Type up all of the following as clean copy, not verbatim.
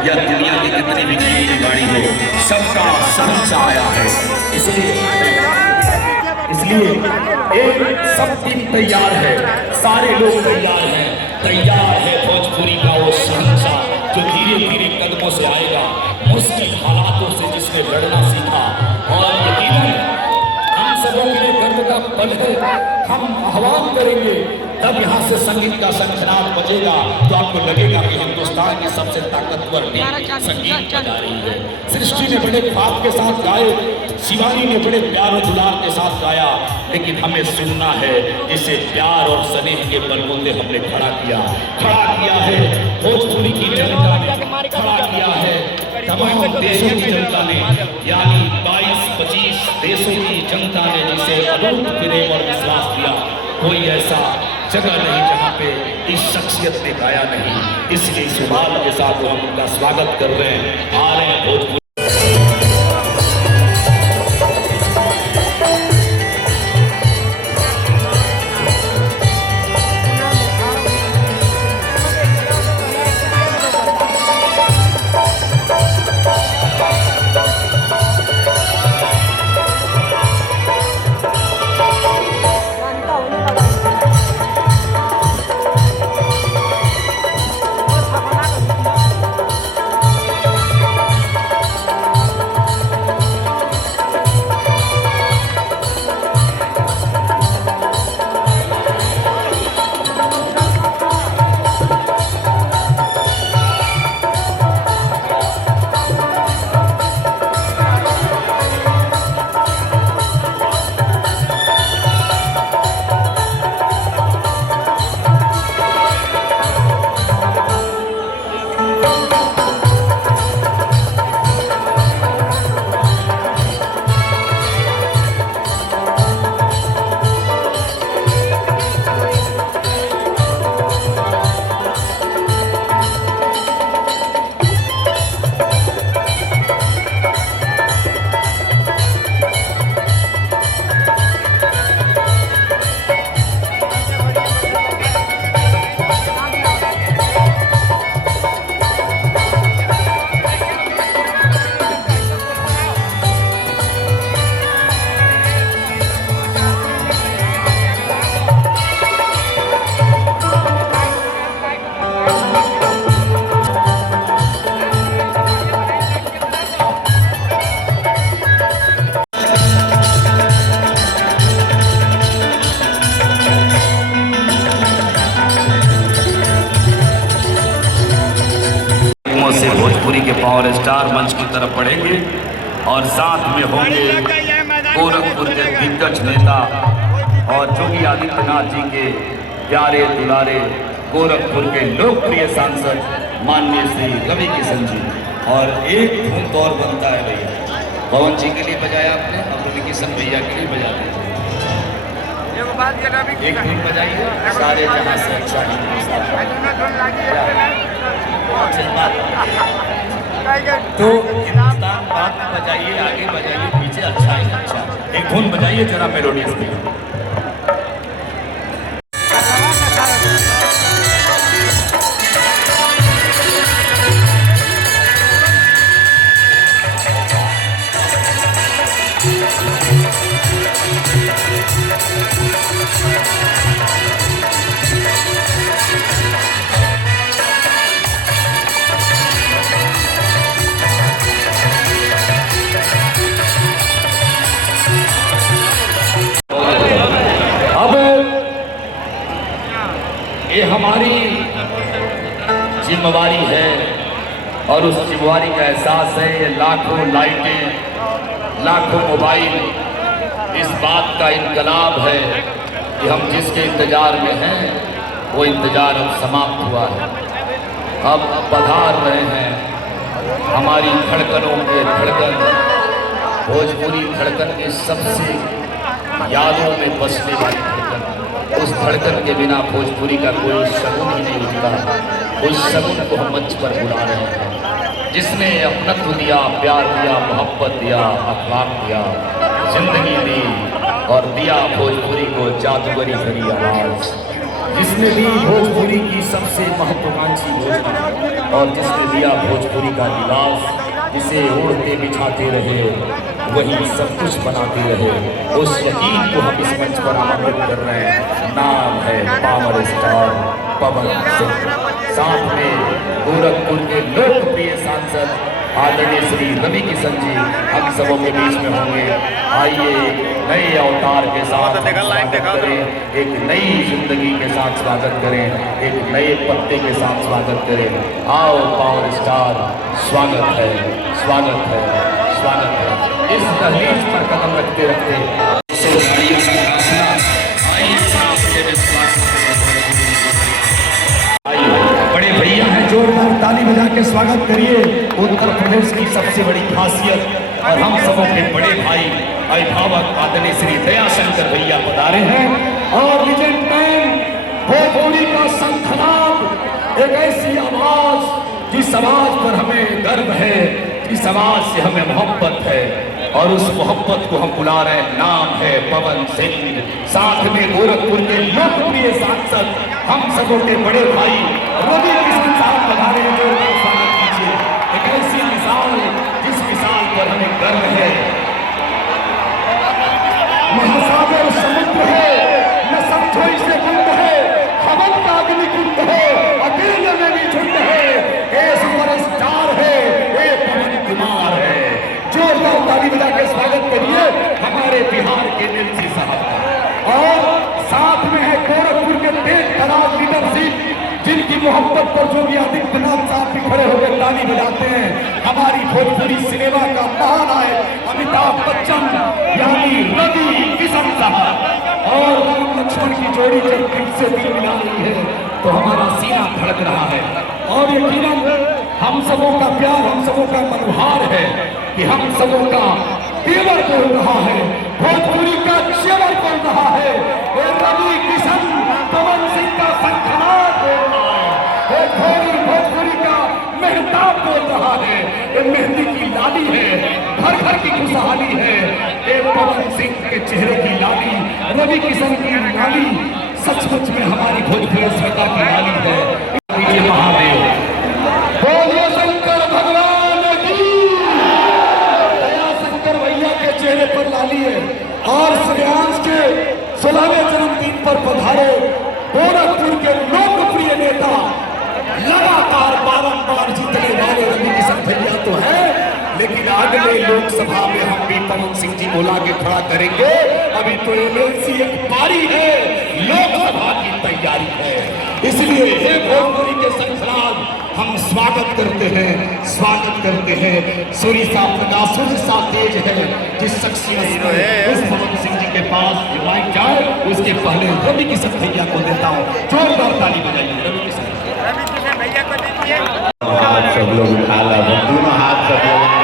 या दुनिया की कितनी भी कीमती गाड़ी हो, सबका शहंशाह आया है। इसलिए एक सब टीम तैयार है, सारे लोग तैयार हैं। तैयार है भोजपुरी का वो शहंशाह जो धीरे धीरे कदमों से आएगा, मुश्किल हालातों से जिसने लड़ना सीखा। और यकीनन हम सबों के लिए गर्व का पल है। हम आह्वान करेंगे तब यहाँ से संगीत का शंखनाद बजेगा तो आपको लगेगा कि हिंदुस्तान की सबसे ताकतवर टीम संगीत बजा रही है। सृष्टि ने बड़े ख्वाब के साथ गाए, शिवानी ने बड़े प्यार और दुलार के साथ गाया, लेकिन हमें सुनना है जिसे प्यार और स्नेह के बलबूते हमने खड़ा किया है भोजपुरी की जनता ने, खड़ा किया है तमाम देशों की जनता ने, यानी 22-25 देशों की जनता ने जिसे अनूठ प्रेम और विश्वास दिया। कोई ऐसा जगह नहीं जहाँ पे इस शख्सियत ने गाया नहीं। इसलिए सुभान के साथ हम उनका स्वागत कर रहे हैं। आ रहे हैं भोजपुरी। से भोजपुरी के पावर स्टार मंच की तरफ बढ़ेंगे और साथ में होंगे गोरखपुर के दिग्गज नेता और योगी आदित्यनाथ जी के प्यारे दुलारे गोरखपुर के लोकप्रिय सांसद माननीय श्री रवि किशन जी। और एक धुन तो और बनता है भैया, पवन जी के लिए बजाया आपने और रवि किशन भैया के लिए बजा दीजिए। एक धुन बजाइए, सारे जहां से अच्छा तो हिंदुस्तान बाद में बजाइए, आगे बजाइए, पीछे अच्छा है। अच्छा एक धुन बजाइए जरा मेलोडियस में। ये हमारी जिम्मेवारी है और उस जिम्मेवारी का एहसास है। ये लाखों लाइटें, लाखों मोबाइल इस बात का इनकलाब है कि हम जिसके इंतजार में हैं वो इंतजार अब समाप्त हुआ है। अब पधार रहे हैं हमारी धड़कनों के धड़कन, भोजपुरी धड़कन की सबसे यादों में बसने वाली धड़कन। उस धड़कन के बिना भोजपुरी का कोई शगुन ही नहीं होता। उस शगुन को हम मंच पर बुला रहे हैं जिसने अपनत्व दिया, प्यार दिया, मोहब्बत दिया, अखलाक दिया, जिंदगी दी और दिया भोजपुरी को जादूगरी भरी आवाज, जिसने दी भोजपुरी की सबसे महत्वाकांक्षी भोजपुरी। और जिसने दिया भोजपुरी का लिबास, जिसे ओढ़ते बिछाते रहे वही सब कुछ बनाते रहे, उस यकीन को हम इस मंच पर आमंत्रित कर रहे हैं। नाम है पावर स्टार पवन सिंह। साथ में गोरखपुर के लोकप्रिय सांसद आदरणीय श्री रवि किशन जी हम सबों के बीच में होंगे। आइए नए अवतार के साथ स्वागत करें, एक नई जिंदगी के साथ स्वागत करें, एक नए पत्ते के साथ स्वागत करें। आओ पावर स्टार, स्वागत है, स्वागत है, स्वागत है। इस दहलीज पर कदम रखते रखते बड़े भैया हैं, जोरदार ताली बजा के स्वागत करिए। उत्तर प्रदेश की सबसे बड़ी खासियत और हम सबों के बड़े भाई अभिभावक आदरणीय श्री दयाशंकर भैया पधारे हैं। और लीजेंड मैन भोजपुरी का शंखनाद, एक ऐसी आवाज जिस आवाज पर हमें गर्व है, जिस आवाज से हमें मोहब्बत है, और उस मोहब्बत को हम बुला रहे हैं। नाम है पवन सिंह। साथ में गोरखपुर के लोकप्रिय सांसद हम सबों के बड़े भाई रवि किशन साहब पधारे हैं। जोरदार स्वागत कीजिए। एक ऐसी मिसाल जिस मिसाल पर हमें गर्व है। महासागर समुद्र है, न समझो इसे कुंड है, हवन का अग्नि कुंड है, अकेले में भी झुंड है, ये सुपरस्टार है, ये पवन कुमार है। जोरदार ताली बजा के स्वागत करिए हमारे बिहार के एमसी साहब का। और साथ में है गोरखपुर के तेज तराज लीडरशिप, जिनकी मोहब्बत पर जो भी आदित्यनाथ साहब भी खड़े होकर ताली बजाते हैं। हमारी भोजपुरी सिनेमा का महानायक अमिताभ बच्चन यानी रवि किशन साहब। और राम लक्ष्मण की जोड़ी जब दिल से दिल मिला रही है तो हमारा सीना धड़क रहा है। और यकीनन हम सबों का प्यार, हम सबों का मनोहार है कि हम सबों का तेवर बोल रहा है, भोजपुरी का चेवर बोल रहा है। रवि किशन पवन सिंह का शंखनाद बोल रहा है, भोजपुरी का मेहताब बोल रहा है। ये मेहंदी की लाली है, घर घर की खुशहाली है। ये पवन सिंह के चेहरे की लाली, रवि किशन की लाली सचमुच में हमारी भोजपुरी सत्ता की लाली है। महादेव बोलो शंकर भगवान की। दयाशंकर भैया के चेहरे पर लाली है। और श्रेयांश के 16वें जन्मदिन पर पधारे गोरखपुर के लोकप्रिय नेता, लगातार बारंबार जीतने वाले रवि किशन भैया तो है, लेकिन अगले लोकसभा में हम भी पवन सिंह जी को लाके खड़ा करेंगे। अभी तो एमएलसी एक पारी है, लोकसभा की तैयारी है। इसलिए हे भोजपुरी के शंखनाद हम स्वागत करते हैं, स्वागत करते हैं। सूर्य सा प्रकाश, सूर्य सा तेज है जिस शख्सियत उस पवन सिंह जी के पास माइक जाए, उसके पहले रवि किशन भैया को देता हूँ। जोरदार ताली बजाइए रवि किशन भैया को दीजिए। हाथ सब लोग उठा ला, दोनों हाथ सब लोग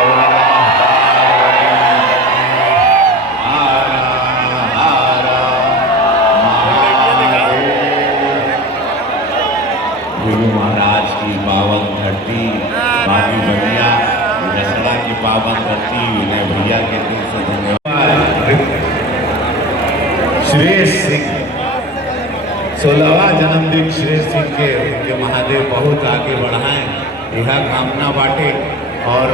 गुरु महाराज की पावन धरती, बागी बनिया दसरा की पावन धरती, विनय भैया के दिल से धन्यवाद। श्रेष्ठ सिंह 16वां जन्मदिन श्रेष्ठ सिंह के महादेव बहुत आगे बढ़ाएं, यह कामना बाटे। और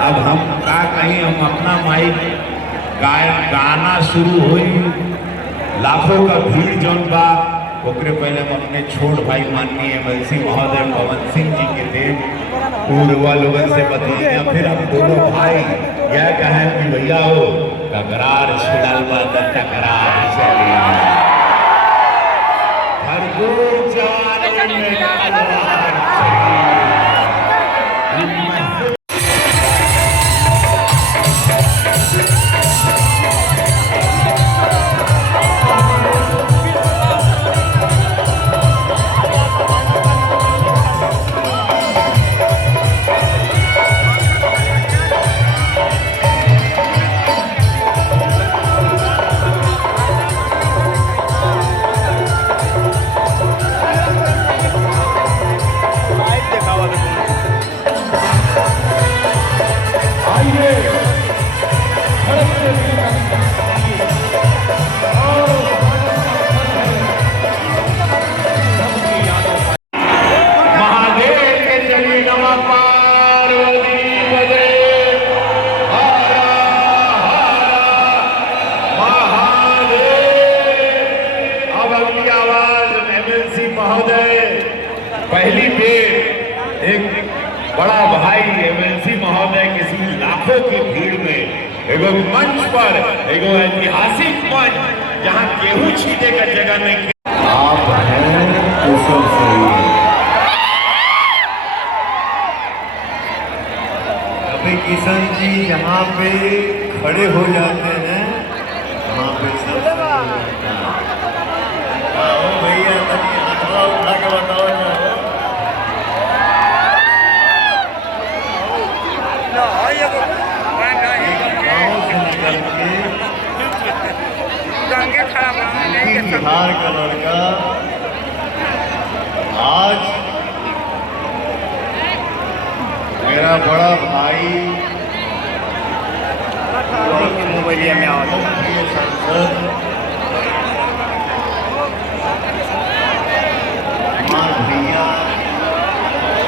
अब हम का कहीं हम अपना माइक गाना शुरू हुई, लाखों का भीड़ जौन बा ओकरे पहले हम अपने छोट भाई माननीय एमएलसी महोदय पवन सिंह जी के देव पूर्वा लोगन से बतिया। फिर हम दोनों भाई यह कहें कि भैया हो तकरार छिड़ल बा तकरार चली हर दो जान में तकरार चली। पहली बेर एक बड़ा भाई एमएलसी महोदय किसी लाखों की भीड़ में एगो मंच पर एगो ऐतिहासिक मंच जहां केहू छीने का जगह नहीं। आप हैं तो सब सही है। कभी किशन जी जहाँ पे खड़े हो जाते हैं वहाँ पे सब सही होता है। आओ भैया तनी हाथवा उठा के बताओ ना। गाँव से निकल के बिहार का लड़का आज मेरा बड़ा भाई मोबाइलिया में लोकप्रिय सांसद हमारे भैया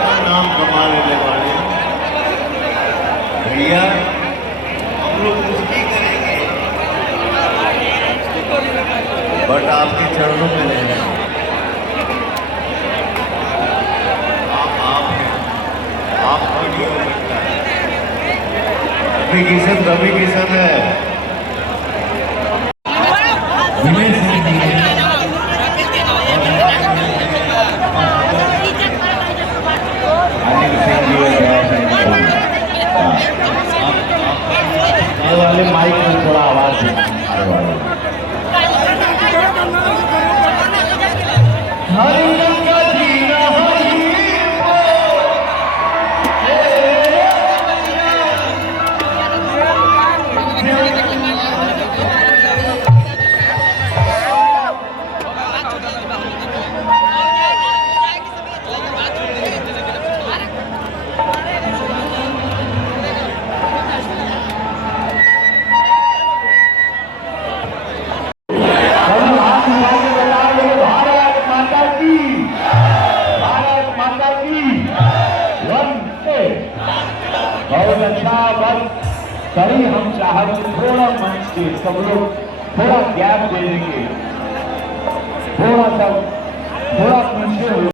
का नाम कमा लेने वाले भैया हम लोग कुश्ती करेंगे बट आपके चरणों में रहना। आप नहीं हो सकता। रवि किशन है। वाले माइक में थोड़ा आवाज बहुत अच्छा। बस सही हम चाहते थोड़ा मंच के सब लोग थोड़ा गैप दे देंगे, थोड़ा सा थोड़ा पीछे हो